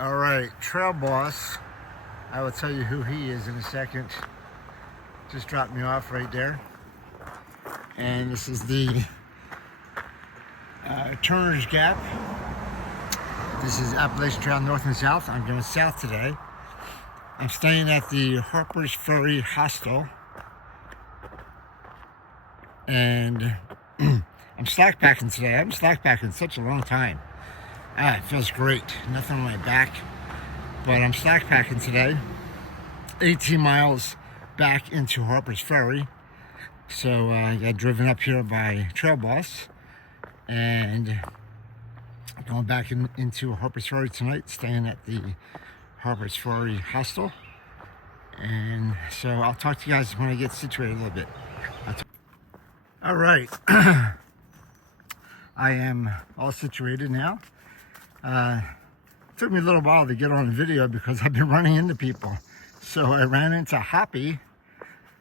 All right, Trail Boss. I will tell you who he is in a second. Just dropped me off right there. And this is the Turner's Gap. This is Appalachian Trail North and South. I'm going south today. I'm staying at the Harper's Ferry Hostel. And I'm slackpacking today. I haven't slackpacked in such a long time. It feels great. Nothing on my back. But I'm slackpacking today. 18 miles back into Harper's Ferry. So I got driven up here by Trail Boss. And going back into Harper's Ferry tonight. Staying at the Harper's Ferry Hostel. And so I'll talk to you guys when I get situated a little bit. All right. I am all situated now. Took me a little while to get on video because I've been running into people. So I ran into Hoppy.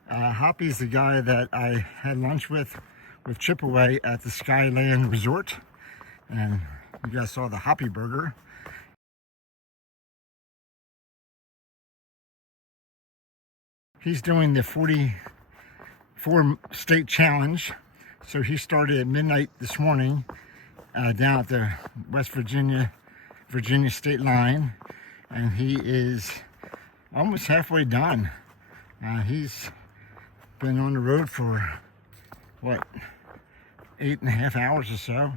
Hoppy's the guy that I had lunch with Chipaway at the Skyland Resort. And you guys saw the Hoppy burger. He's doing the 44 state challenge. So he started at midnight this morning down at the West Virginia state line, and he is almost halfway done. He's been on the road for what, 8.5 hours or so,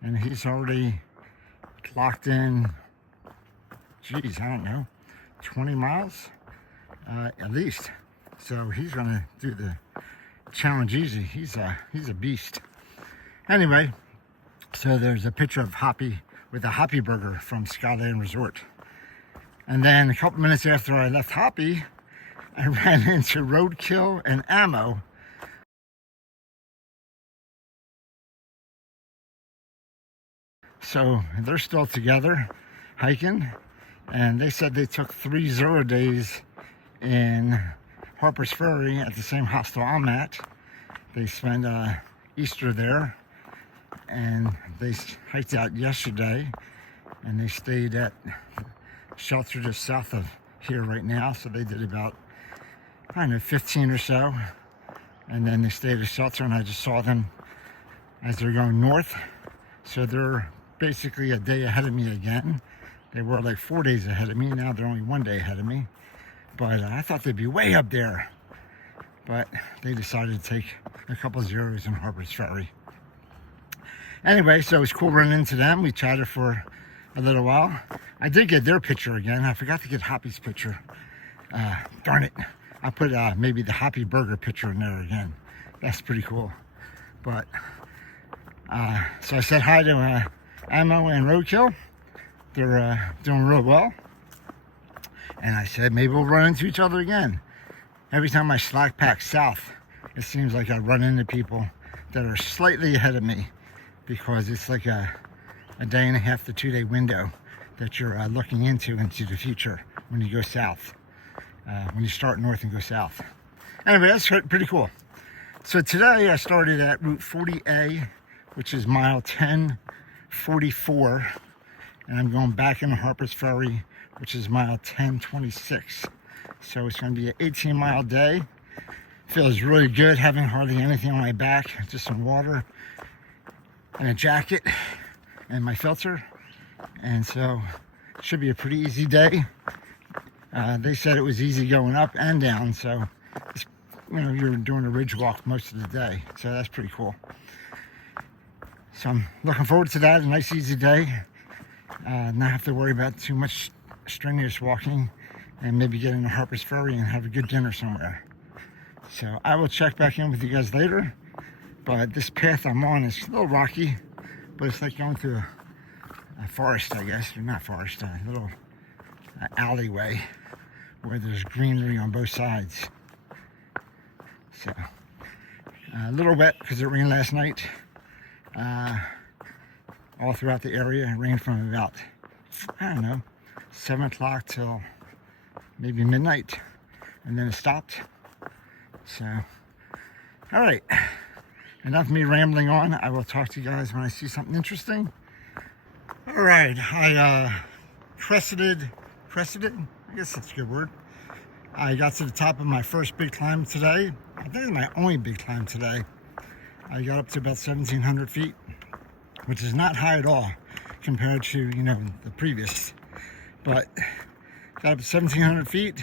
and he's already clocked in, geez, I don't know, 20 miles at least. So he's gonna do the challenge easy. He's a beast. Anyway, so there's a picture of Hoppy with a Hoppy burger from Skyland Resort. And then a couple minutes after I left Hoppy, I ran into Roadkill and Ammo. So they're still together hiking, and they said they took 3 0 days in Harper's Ferry at the same hostel I'm at. They spent Easter there, and they hiked out yesterday, and they stayed at shelter just south of here right now. So they did about, I don't know, 15 or so, and then they stayed at shelter, and I just saw them as they're going north. So they're basically a day ahead of me again. They were like 4 days ahead of me. Now they're only 1 day ahead of me. But I thought they'd be way up there. But they decided to take a couple of zeros in Harper's Ferry. Anyway, so it was cool running into them. We chatted for a little while. I did get their picture again. I forgot to get Hoppy's picture. Darn it. I put maybe the Hoppy burger picture in there again. That's pretty cool. But, so I said hi to Ammo and Roadkill. They're doing real well. And I said, maybe we'll run into each other again. Every time I slackpack south, it seems like I run into people that are slightly ahead of me, because it's like a 1.5 to 2 day window that you're looking into the future when you go south, when you start north and go south. Anyway, that's pretty cool. So today I started at Route 40A, which is mile 1044, and I'm going back into Harper's Ferry, which is mile 1026. So it's going to be an 18-mile day. Feels really good having hardly anything on my back, just some water and a jacket and my filter. And so it should be a pretty easy day. They said it was easy going up and down, so it's, you're doing a ridge walk most of the day. So that's pretty cool. So I'm looking forward to that. A nice easy day. Not have to worry about too much strenuous walking, and maybe get into Harper's Ferry and have a good dinner somewhere. So I will check back in with you guys later. But this path I'm on is a little rocky, but it's like going through a forest, I guess. Or not forest, a little alleyway where there's greenery on both sides. So a little wet because it rained last night. All throughout the area. It rained from about, I don't know, 7 o'clock till maybe midnight, and then it stopped. So, all right, enough of me rambling on. I will talk to you guys when I see something interesting. All right, I crested, I guess that's a good word. I got to the top of my first big climb today. I think it's my only big climb today. I got up to about 1,700 feet, which is not high at all compared to, you know, the previous. But got up to 1,700 feet,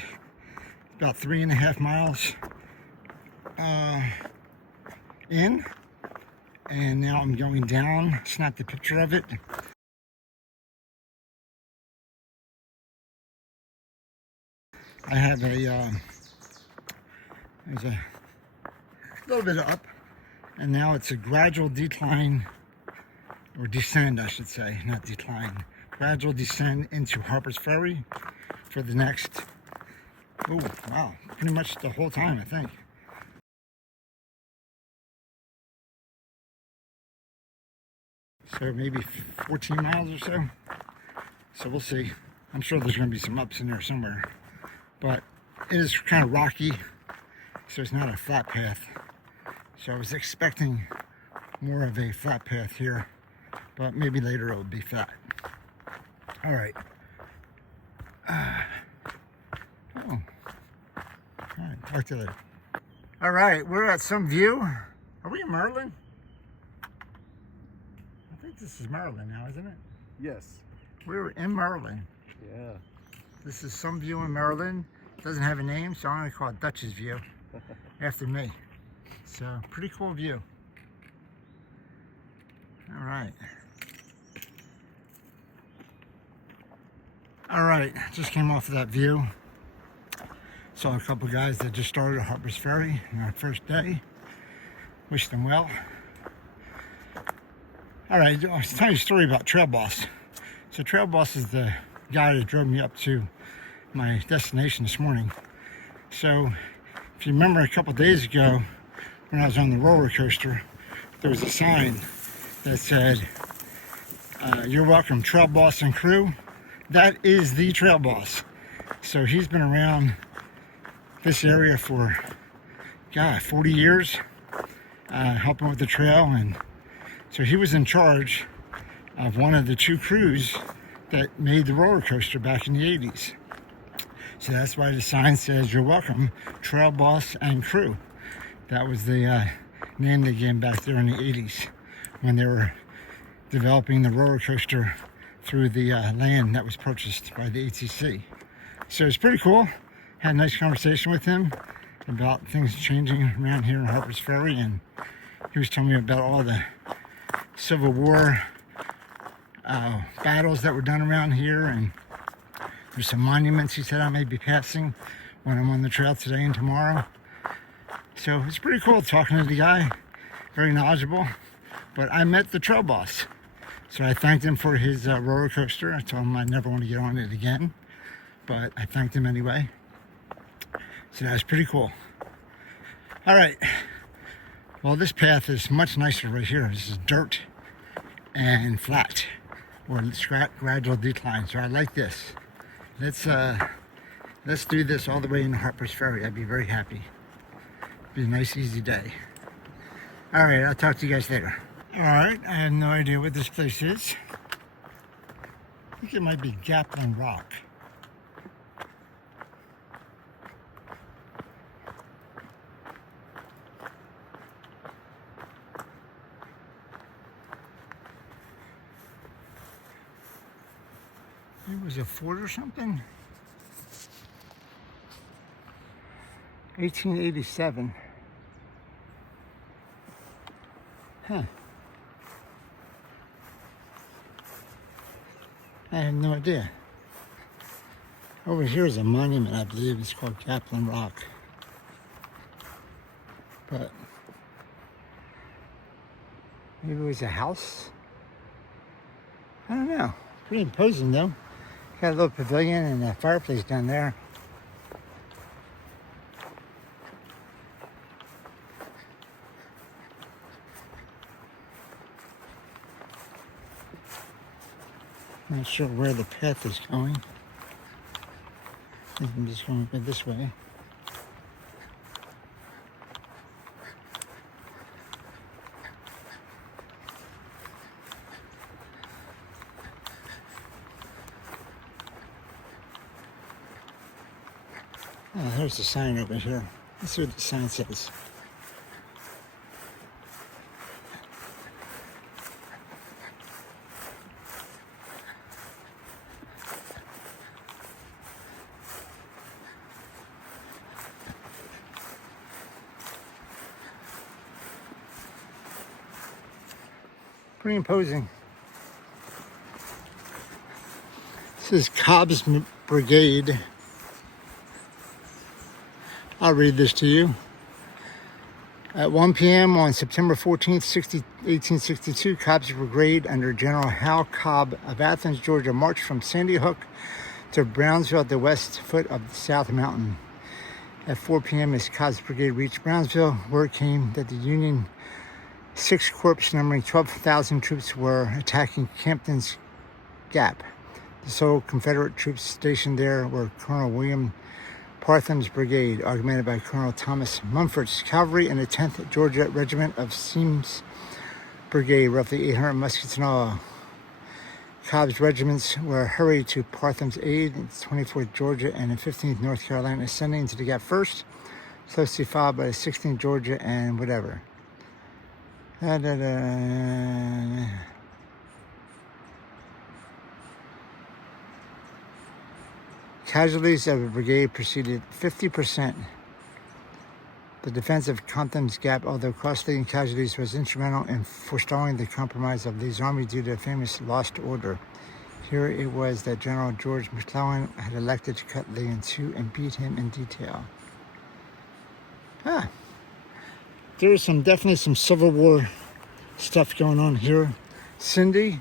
about 3.5 miles in, and now I'm going down. Snapped a picture of it. I have there's a little bit of up, and now it's a gradual decline, or descend I should say, not decline, gradual descend into Harper's Ferry for the next, oh wow, pretty much the whole time I think. So maybe 14 miles or so. So we'll see. I'm sure there's going to be some ups in there somewhere. But it is kind of rocky, so it's not a flat path. So I was expecting more of a flat path here, but maybe later it will be flat. All right. All right, talk to you later. All right, we're at some view. Are we in Maryland? I think this is Maryland now, isn't it? Yes. We're in Maryland. Yeah. This is some view in Maryland. Doesn't have a name, so I'm going to call it Dutch's View after me. So, pretty cool view. All right. All right, just came off of that view. Saw a couple guys that just started at Harper's Ferry on our first day. Wish them well. All right, I'll tell you a story about Trail Boss. So Trail Boss is the guy that drove me up to my destination this morning. So if you remember a couple days ago when I was on the roller coaster, there was a sign that said, "You're welcome, Trail Boss and crew." That is the Trail Boss. So he's been around this area for, God, 40 years, helping with the trail. And so he was in charge of one of the two crews that made the roller coaster back in the 80s. So that's why the sign says, "You're welcome, Trail Boss and crew." That was the name they gave back there in the 80s when they were developing the roller coaster through the land that was purchased by the ATC. So it's pretty cool. Had a nice conversation with him about things changing around here in Harper's Ferry, and he was telling me about all the Civil War battles that were done around here, and there's some monuments he said I may be passing when I'm on the trail today and tomorrow. So it's pretty cool talking to the guy, very knowledgeable. But I met the Trail Boss, so I thanked him for his roller coaster. I told him I never want to get on it again, but I thanked him anyway. So that was pretty cool. All right, well, this path is much nicer right here. This is dirt and flat, or it's gradual decline, so I like this. Let's do this all the way into Harper's Ferry. I'd be very happy. Be a nice, easy day. All right, I'll talk to you guys later. All right, I have no idea what this place is. I think it might be Gap Rock. It was a fort or something. 1887. Huh. I have no idea. Over here is a monument, I believe. It's called Gap Rock. But maybe it was a house? I don't know. Pretty imposing though. Got a little pavilion and a fireplace down there. Not sure where the path is going. I think I'm just going this way. Oh, there's the sign over here. Let's see what the sign says. Pretty imposing. This is Cobb's Brigade. I'll read this to you. At 1 p.m. on September 14th, 1862, Cobb's Brigade under General Hal Cobb of Athens, Georgia, marched from Sandy Hook to Brownsville at the west foot of the South Mountain. At 4 p.m. as Cobb's Brigade reached Brownsville, word came that the Union 6th Corps, numbering 12,000 troops, were attacking Campton's Gap. The sole Confederate troops stationed there were Colonel William Partham's Brigade, augmented by Colonel Thomas Mumford's cavalry, and the 10th Georgia Regiment of Semmes Brigade, roughly 800 muskets in all. Cobb's regiments were hurried to Partham's aid in 24th Georgia and in 15th North Carolina, ascending to the Gap first, closely followed by the 16th Georgia and whatever. Casualties of the brigade preceded 50%. The defense of Compton's Gap, although costly in casualties, was instrumental in forestalling the compromise of Lee's army due to a famous lost order. Here it was that General George McClellan had elected to cut Lee in two and beat him in detail. There's definitely some Civil War stuff going on here. Cindy,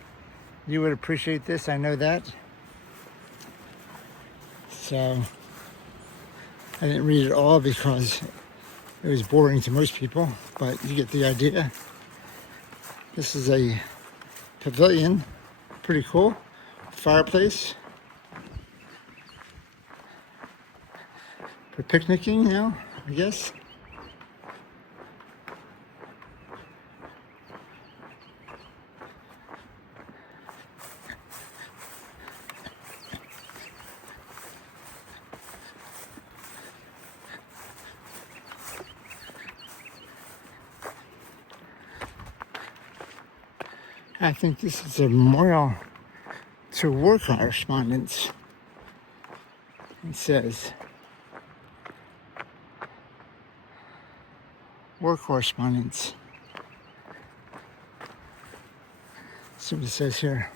you would appreciate this, I know that. So I didn't read it all because it was boring to most people, but you get the idea. This is a pavilion, pretty cool. Fireplace for picnicking now, I guess. I think this is a memorial to war correspondents. It says, war correspondents. Let's see what it says here.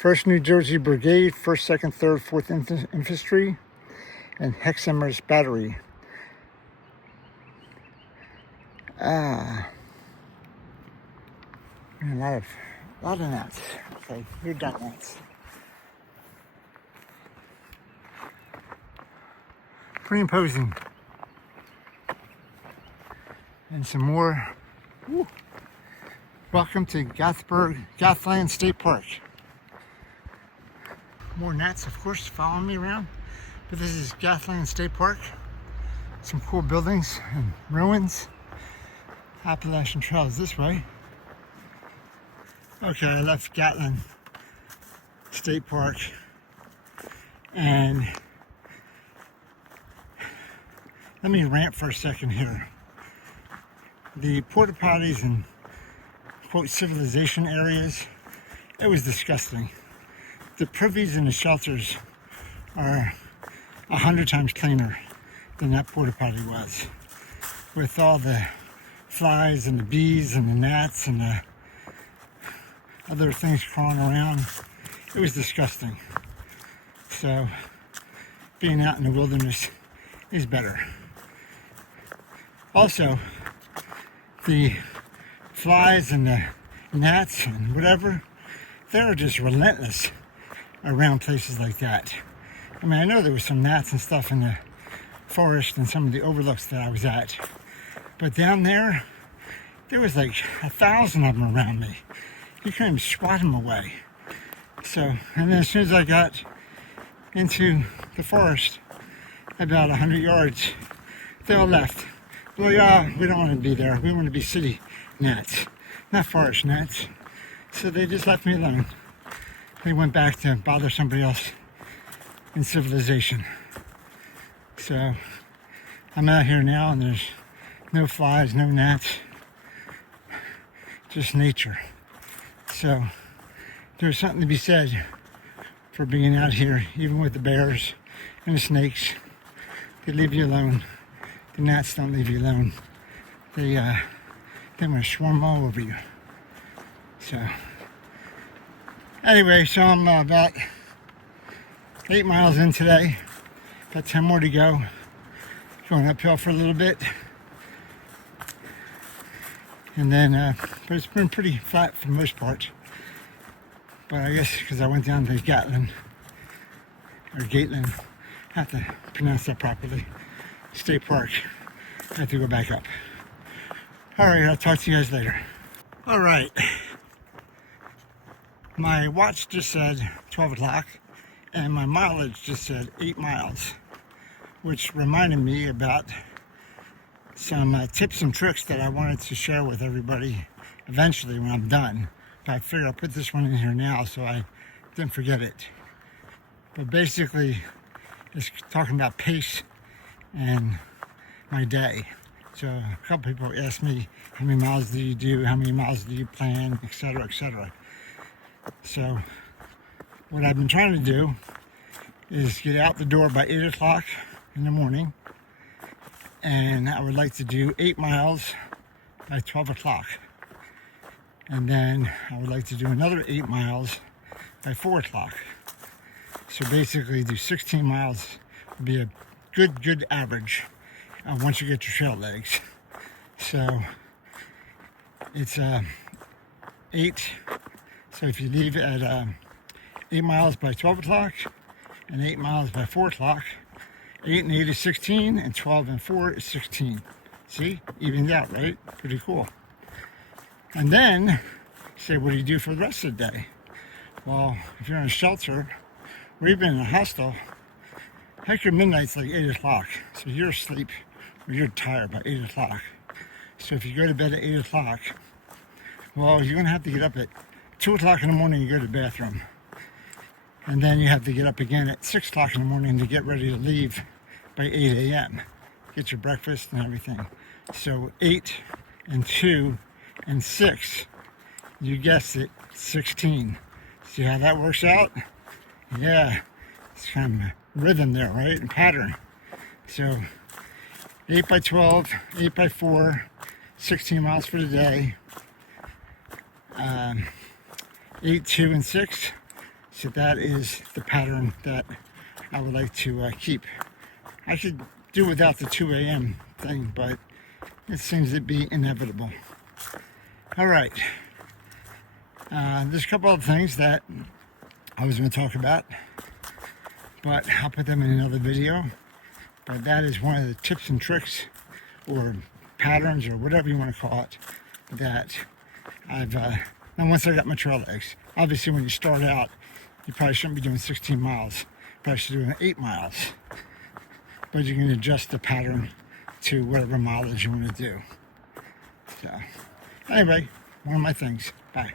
1st New Jersey Brigade, 1st, 2nd, 3rd, 4th Infantry, and Hexamer's Battery. A lot of gnats. Okay, you're done gnats. Pretty imposing. And some more. Woo. Welcome to Gathland State Park. More gnats, of course, following me around. But this is Gathland State Park. Some cool buildings and ruins. Appalachian Trail is this way. Okay, I left Gathland State Park, and let me rant for a second here. The porta potties and quote civilization areas, it was disgusting. The privies and the shelters are 100 times cleaner than that porta potty was, with all the flies and the bees and the gnats and the other things crawling around. It was disgusting. So being out in the wilderness is better. Also, the flies and the gnats and whatever, they're just relentless around places like that. I mean, I know there was some gnats and stuff in the forest and some of the overlooks that I was at, but down there was like 1,000 of them around me. You couldn't even swat them away. So, and then as soon as I got into the forest, about 100 yards, they all left. Well, yeah, we don't want to be there. We want to be city gnats, not forest gnats. So they just left me alone. They went back to bother somebody else in civilization. So I'm out here now and there's no flies, no gnats, just nature. So there's something to be said for being out here, even with the bears and the snakes. They leave you alone. The gnats don't leave you alone. They're gonna swarm all over you. So anyway, so I'm about 8 miles in today. Got 10 more to go. Going uphill for a little bit. And then, but it's been pretty flat for the most part. But I guess because I went down to Gatlin, or Gatelin, I have to pronounce that properly, State Park. I have to go back up. Alright, I'll talk to you guys later. Alright. My watch just said 12 o'clock, and my mileage just said 8 miles, which reminded me about some tips and tricks that I wanted to share with everybody eventually when I'm done. But I figured I'll put this one in here now so I didn't forget it. But basically, it's talking about pace and my day. So a couple people asked me, how many miles do you do? How many miles do you plan? Etc., etc. So what I've been trying to do is get out the door by 8 o'clock in the morning. And I would like to do 8 miles by 12 o'clock. And then I would like to do another 8 miles by 4 o'clock. So basically do 16 miles would be a good average once you get your trail legs. So it's 8. So if you leave at 8 miles by 12 o'clock and 8 miles by 4 o'clock, 8 and 8 is 16, and 12 and 4 is 16. See? Evened out, right? Pretty cool. And then, say, what do you do for the rest of the day? Well, if you're in a shelter, or even in a hostel, heck, your midnight's like 8 o'clock. So you're asleep, or you're tired by 8 o'clock. So if you go to bed at 8 o'clock, well, you're going to have to get up at 2 o'clock in the morning and go to the bathroom. And then you have to get up again at 6 o'clock in the morning to get ready to leave by 8 a.m. Get your breakfast and everything. So 8 and 2 and 6, you guessed it, 16. See how that works out? Yeah, it's kind of a rhythm there, right? And pattern. So 8 by 12, 8 by 4, 16 miles for the day. 8, 2, and 6. So that is the pattern that I would like to keep. I could do without the 2 a.m. thing, but it seems to be inevitable. All right. There's a couple of things that I was going to talk about, but I'll put them in another video. But that is one of the tips and tricks, or patterns, or whatever you want to call it, that I've, now once I got my trail legs, obviously when you start out, you probably shouldn't be doing 16 miles. You probably should be doing 8 miles. But you can adjust the pattern to whatever mileage you want to do. So, anyway, one of my things. Bye.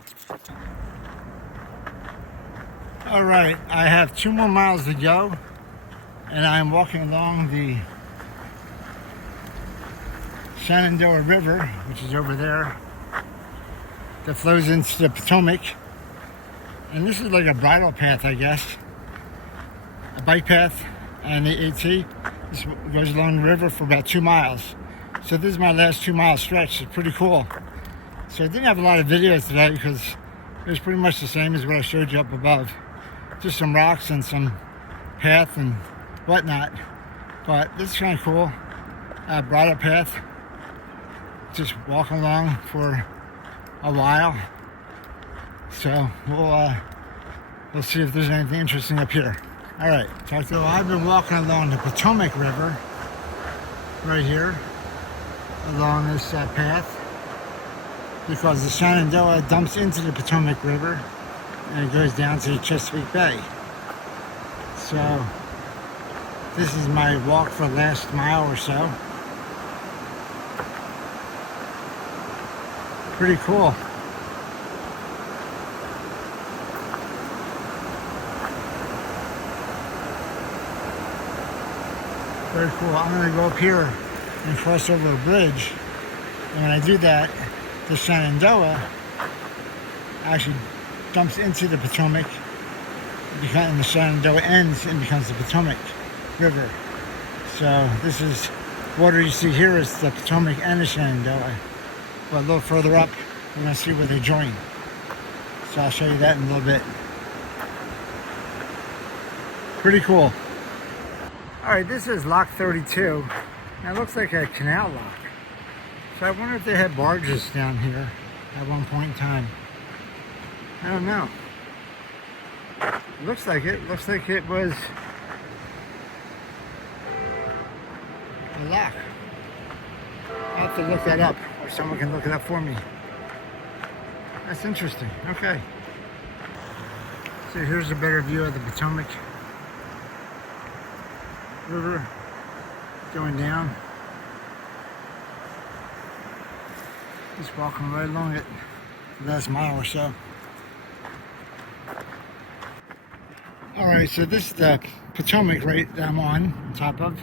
All right, I have 2 more miles to go, and I'm walking along the Shenandoah River, which is over there, that flows into the Potomac. And this is like a bridle path, I guess. A bike path, and the AT. This goes along the river for about 2 miles. So this is my last 2 mile stretch. It's pretty cool. So I didn't have a lot of videos today because it was pretty much the same as what I showed you up above. Just some rocks and some path and whatnot. But this is kind of cool. Bridle path. Just walking along for a while. So we'll see if there's anything interesting up here. All right, so I've been walking along the Potomac River right here along this path because the Shenandoah dumps into the Potomac River and it goes down to the Chesapeake Bay. So this is my walk for the last mile or so. Pretty cool. Very cool. I'm going to go up here and cross over a bridge. And when I do that, the Shenandoah actually dumps into the Potomac, and the Shenandoah ends and becomes the Potomac River. So this is water you see here is the Potomac and the Shenandoah. But a little further up, we're going to see where they join. So I'll show you that in a little bit. Pretty cool. Alright, this is lock 32. Now it looks like a canal lock. So I wonder if they had barges down here at one point in time. I don't know. It looks like it. Looks like it was a lock. I'll have to look that up, or someone can look it up for me. That's interesting. Okay. So here's a better view of the Potomac River going down. Just walking right along it the last mile or so. Alright, so this is the Potomac right that I'm on top of.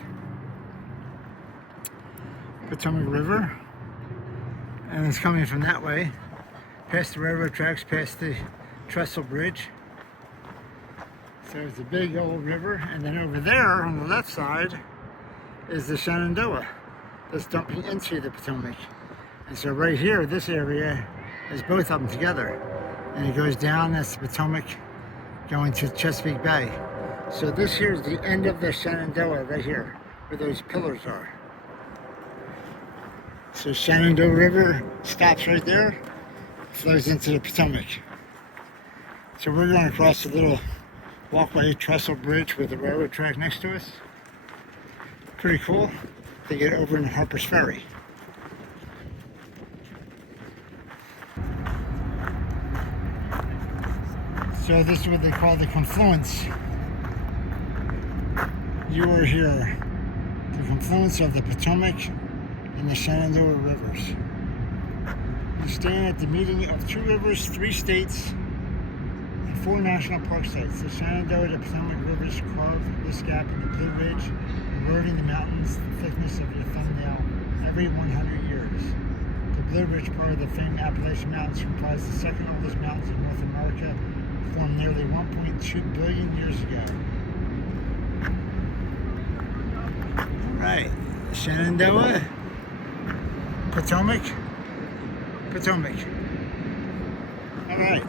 Potomac River. And it's coming from that way. Past the railroad tracks, past the trestle bridge. So it's a big old river, and then over there on the left side is the Shenandoah that's dumping into the Potomac. And so right here, this area is both of them together. And it goes down, that's the Potomac going to Chesapeake Bay. So this here is the end of the Shenandoah right here, where those pillars are. So Shenandoah River stops right there, flows into the Potomac. So we're going to cross a little walkway trestle bridge with the railroad track next to us. Pretty cool to get over into Harper's Ferry. So this is what they call the confluence. You are here, the confluence of the Potomac and the Shenandoah rivers. You stand at the meeting of 2 rivers, 3 states, 4 national park sites. The Shenandoah and the Potomac rivers carve this gap in the Blue Ridge, eroding the mountains the thickness of your thumbnail every 100 years. The Blue Ridge, part of the famed Appalachian Mountains, comprised the second oldest mountains in North America, formed nearly 1.2 billion years ago. Alright, Shenandoah, Potomac. Alright.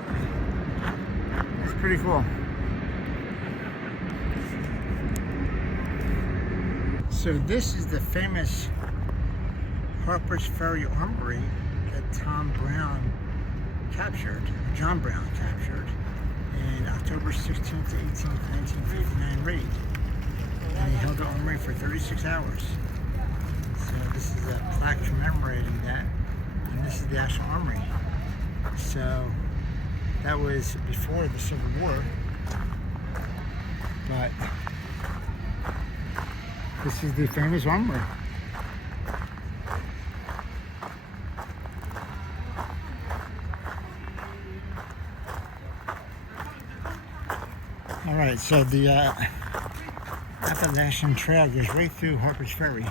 Pretty cool. So this is the famous Harper's Ferry Armory that John Brown captured in October 16th to 18th, 1959 raid. And he held the armory for 36 hours. So this is a plaque commemorating that, and this is the actual armory. So that was before the Civil War, but this is the famous armory. Alright, so the Appalachian Trail goes right through Harper's Ferry.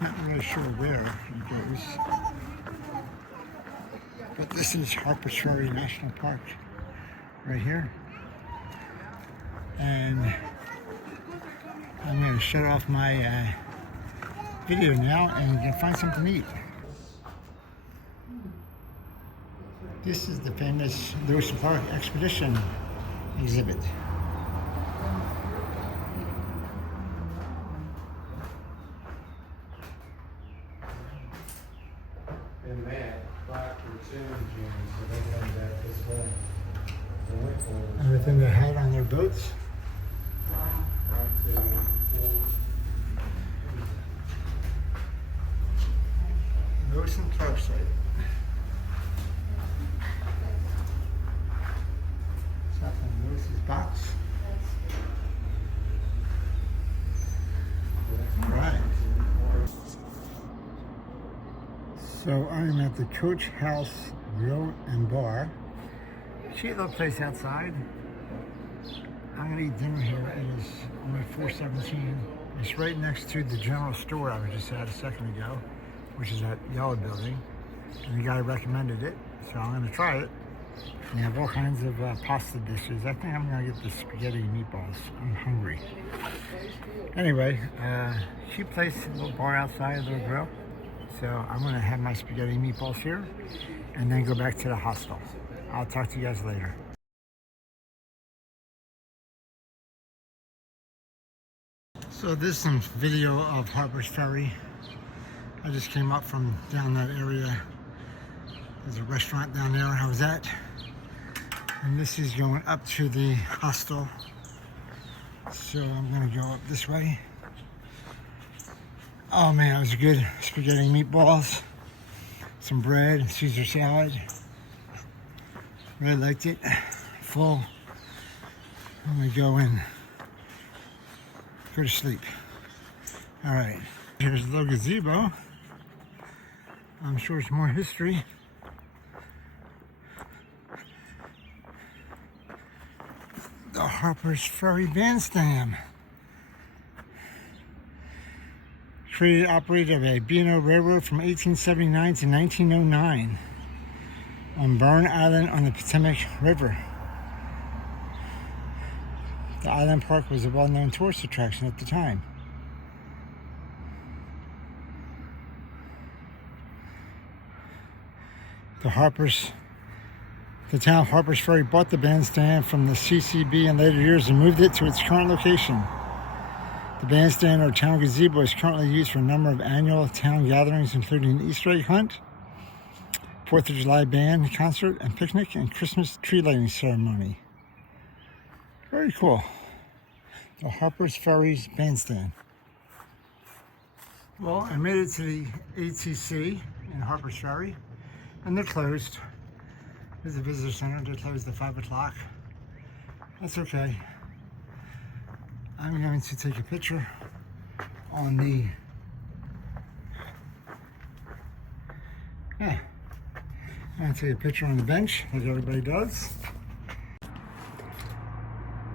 Not really sure where it goes, but this is Harper's Ferry National Park right here. And I'm going to shut off my video now and you can find something to eat. This is the famous Lewis and Clark Expedition exhibit. And Matt, Blackford, Jim, so they come back this way. Everything they had on their boats. Lewis and Clark site. Something Lewis's box. All right. So I'm at the Coach House Grill and Bar. Cute little place outside. I'm gonna eat dinner here. It is only 4:17. It's right next to the general store I was just at a second ago, which is that yellow building. And the guy recommended it, so I'm gonna try it. They have all kinds of pasta dishes. I think I'm gonna get the spaghetti and meatballs. I'm hungry. Anyway, cheap place, a little bar outside, a little grill. So I'm gonna have my spaghetti and meatballs here and then go back to the hostel. I'll talk to you guys later. So this is some video of Harper's Ferry. I just came up from down that area. There's a restaurant down there I was at. And this is going up to the hostel. So I'm gonna go up this way. Oh man, it was good. Spaghetti and meatballs, some bread, Caesar salad. Really liked it. Full. I'm gonna go and go to sleep. All right, here's the little gazebo. I'm sure it's more history. The Harper's Ferry Bandstand. Created and operated by a B&O Railroad from 1879 to 1909 on Burn Island on the Potomac River. The island park was a well-known tourist attraction at the time. The town of Harper's Ferry bought the bandstand from the CCB in later years and moved it to its current location. The bandstand or town gazebo is currently used for a number of annual town gatherings, including the Easter egg hunt, 4th of July band concert and picnic, and Christmas tree lighting ceremony. Very cool. The Harper's Ferry's bandstand. Well, I made it to the ATC in Harper's Ferry, and they're closed. There's a visitor center. They're closed at 5 o'clock. That's okay. I'm going to take a picture on the I'm going to take a picture on the bench, as everybody does.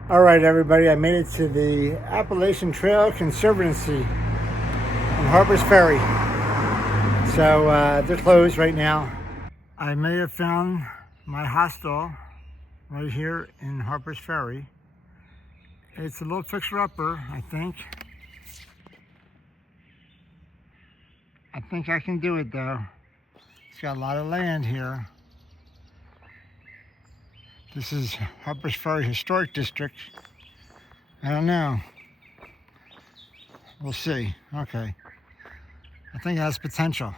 All right, everybody, I made it to the Appalachian Trail Conservancy in Harper's Ferry. So they're closed right now. I may have found my hostel right here in Harper's Ferry. It's a little fixer-upper, I think. I think I can do it though. It's got a lot of land here. This is Harper's Ferry Historic District. I don't know. We'll see. Okay. I think it has potential.